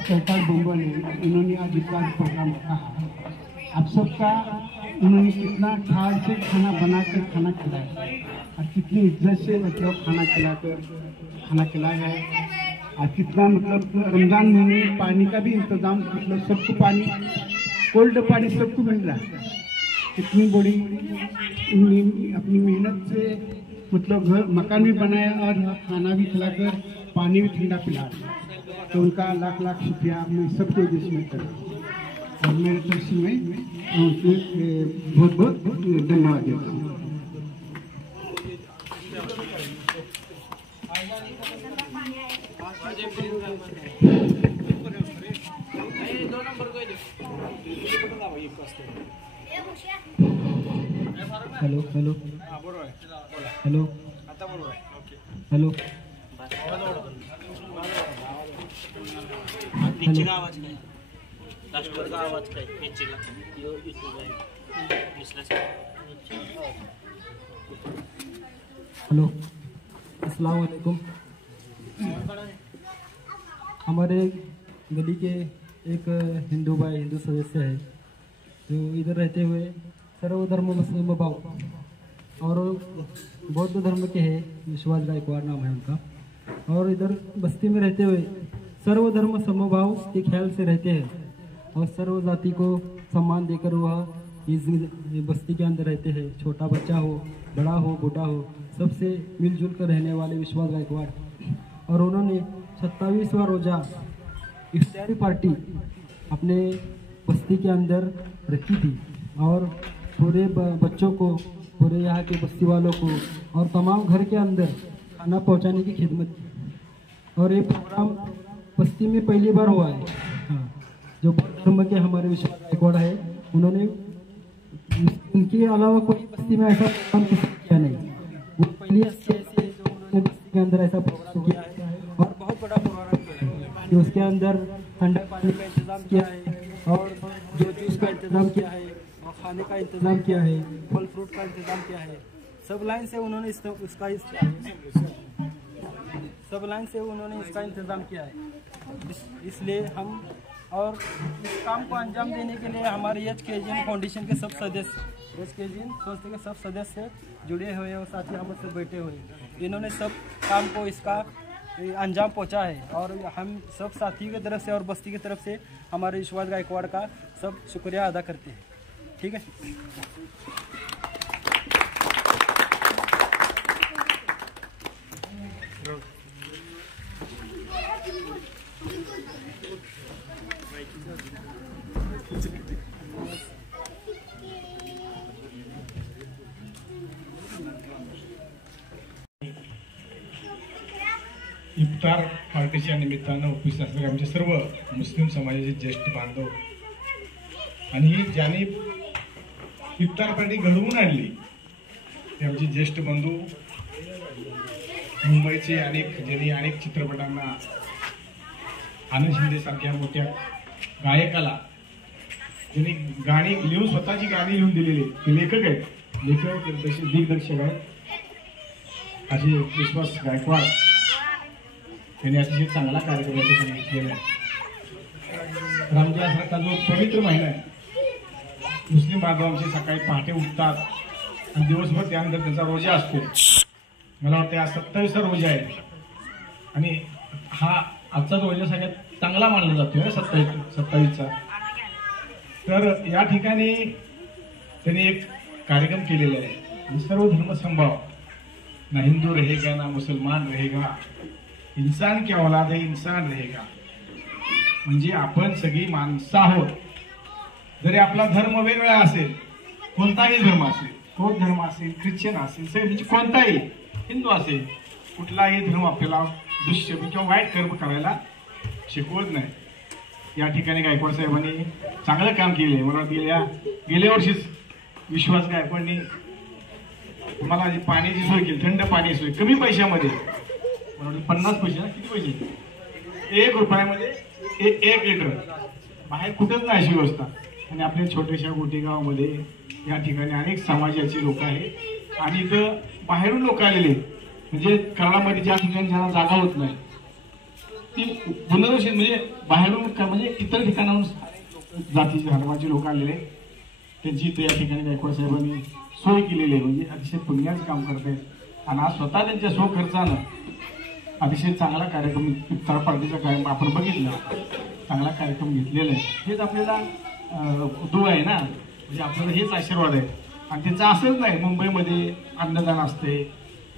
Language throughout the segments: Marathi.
सरकार बम्बल है, इन्होंने आज इतना प्रोग्राम रखा है। आप सबका उन्होंने कितना ख्याल से खाना बनाकर खाना खिलाया और कितनी इज्जत से मतलब खाना खिलाया है और कितना मतलब रमजान महीने पानी का भी इंतजाम मतलब सबको पानी कोल्ड पानी सबको मिल रहा है। कितनी बड़ी अपनी मेहनत से मतलब घर मकान भी बनाया और खाना भी खिलाकर पानी भी ठंडा पिला रहे हैं। तो उनका लाख लाख शुक्रिया मैं सबको जिसमें करता और मेरे तरफ से मैं उनके बहुत बहुत धन्यवाद देता हूँ। हेलो हेलो हेलो हेलो नीचे का आवाज काय लास्टवर का आवाज काय नीचे का यो हेलो अस्सलाम वालेकुम। हमारे गली के एक हिंदू सदस्य है जो इधर रहते हुए सर्वधर्म मुस्लिम भाव और बौद्ध धर्म के हैं, विश्वास गायकवाड़ नाम है उनका। और इधर बस्ती में रहते हुए सर्वधर्म समभाव के ख्याल से रहते हैं और सर्व जाति को सम्मान देकर वह इस बस्ती के अंदर रहते हैं। छोटा बच्चा हो, बड़ा हो, बूढ़ा हो, सबसे मिलजुल कर रहने वाले विश्वास गायकवाड़। और उन्होंने 27वां रोजा इफ्तारी पार्टी अपने बस्ती के अंदर रखी थी और पूरे बच्चों को, पूरे यहाँ के बस्ती वालों को और तमाम घर के अंदर खाना पहुँचाने की खिदमत की। और ये प्रोग्राम बस्ती में पहली बार हुआ है। हाँ, जो बौद्ध धर्म के हमारे विश्वास गायकवाड़ है, उन्होंने उनके अलावा कोई बस्ती में ऐसा प्रोग्राम किसी ने किया नहीं। वो पहली ऐसी है जो उन्होंने बस्ती के अंदर ऐसा प्रोग्राम किया है और बहुत बड़ा प्रोग्राम किया है कि उसके अंदर ठंडा पानी का इंतजाम किया है और जो जूस का इंतजाम किया है और खाने का इंतजाम किया है, फल फ्रूट का इंतजाम किया है। सब लाइन से उन्होंने इसका इंतजाम किया है। इसलिए हम और इस काम को अंजाम देने के लिए हमारे एचकेजीएन फाउंडेशन के सब सदस्य, एचकेजीएन संस्था के सब सदस्य जुड़े हुए और साथ ही हम उससे बैठे हुए, इन्होंने सब काम को इसका अंजाम पहुंचा है। और हम सब साथियों की तरफ से और बस्ती की तरफ से हमारे विश्वास गायकवाड़ का सब शुक्रिया अदा करते हैं। ठीक है। इफ्तार पार्टीच्या निमित्तानं उपस्थित असलेले आमचे सर्व मुस्लिम समाजाचे ज्येष्ठ बांधव आणि ज्यांनी इफ्तार पार्टी घडवून आणली ते आमचे ज्येष्ठ बंधू, मुंबईचे ज्यांनी अनेक चित्रपटांना, आनंद शिंदे सारख्या मोठ्या गायकाला ज्यांनी गाणी लिहून, स्वतःची गाणी लिहून दिलेली ते लेखक आहेत, तसे दिग्दर्शक आहेत असे विश्वास गायकवाड यांनी अतिशय चांगला कार्यक्रम या ठिकाणी घेतलेला आहे। रमजानसारखा जो पवित्र महिना आहे, मुस्लिम बांधव आमचे सकाळी पहाटे उठतात आणि दिवसभर त्यानंतर त्यांचा रोजा असतो। मला वाटतं हा 27वा रोजा आहे आणि हा आजचा रोजा सगळ्यात चांगला मानला जातोय ना 27चा। तर या ठिकाणी त्यांनी एक कार्यक्रम केलेला आहे, सर्व धर्म संभाव, ना हिंदू रहेगा ना मुसलमान रहेगा, इंसान क्या औलाद है इंसान रहेगा। म्हणजे आपण सगळी माणसं आहोत, जरी आपला धर्म वेगळा असेल, कोणताही धर्म असेल, बौद्ध धर्म असेल, ख्रिश्चन असेल, म्हणजे कोणताही, हिंदू असेल, कुठलाही धर्म आपल्याला दुष्कर्म किंवा वाईट कर्म करायला शिकवत नाही। या ठिकाणी गायकवाड साहेबांनी चांगलं काम केले। मला गेल्या वर्षीच विश्वास गायकवाडनी मला जी पाण्याची सोय केली, थंड पाणी सोय कमी पैशामध्ये, 50 पैसे ना, किती पैसे, 1 रुपयामध्ये 1 लिटर, बाहेर कुठंच नाही अशी व्यवस्था। आणि आपल्या छोट्याशा गोटेगावामध्ये या ठिकाणी अनेक समाजाचे लोक आहेत आणि इथं बाहेरून लोक आलेले, म्हणजे कराडामध्ये ज्या ठिकाणी ज्यांना जागा होत नाही ती पुनर्वसन, म्हणजे बाहेरून म्हणजे इतर ठिकाणाहून जातीचे धर्माचे लोक आलेले, त्यांची इथे या ठिकाणी गायकवाड साहेबांनी सोय केलेली आहे। म्हणजे अतिशय पुण्याचं काम करतायत आणि आज स्वतः त्यांच्या स्वखर्चानं अतिशय चांगला कार्यक्रम, इफ्तार पार्टीचा कार्यक्रम आपण बघितला, चांगला कार्यक्रम घेतलेला आहे। हेच आपल्याला दुआ आहे ना, म्हणजे आपल्याला हेच आशीर्वाद आहे। आणि त्याचं असंच नाही, मुंबईमध्ये अन्नदान असते,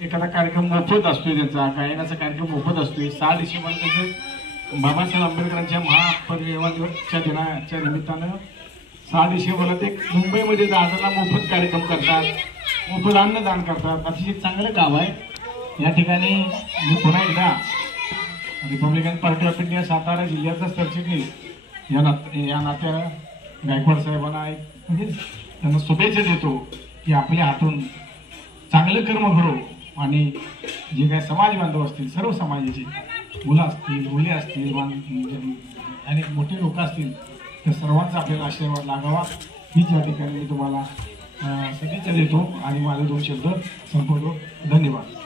एखादा कार्यक्रम मोफत असतोय, त्यांचा गायनाचा कार्यक्रम मोफत असतोय। 6 डिसेंबर त्याचं बाबासाहेब आंबेडकरांच्या महापरिनिर्वाणाच्या दिनाच्या निमित्तानं 6 डिसेंबरला ते मुंबईमध्ये दादरला मोफत कार्यक्रम करतात, मोफत अन्नदान करतात। अतिशय चांगलं काम आहे। या ठिकाणी मी पुन्हा एकदा Republican party of India Satara जिल्ह्याचा सरचिटणीस या नात्यानं गायकवाड साहेबांना म्हणजे त्यांना शुभेच्छा देतो की आपल्या हातून चांगलं कर्म घडो आणि जे काही समाज बांधव असतील, सर्व समाजाचे मुलं असतील, मुली असतील, अनेक मोठे लोक असतील, त्या सर्वांचा आपल्याला आशीर्वाद लागावा हीच या ठिकाणी मी तुम्हाला शुभेच्छा देतो आणि माझे 2 शब्द संपवतो। धन्यवाद।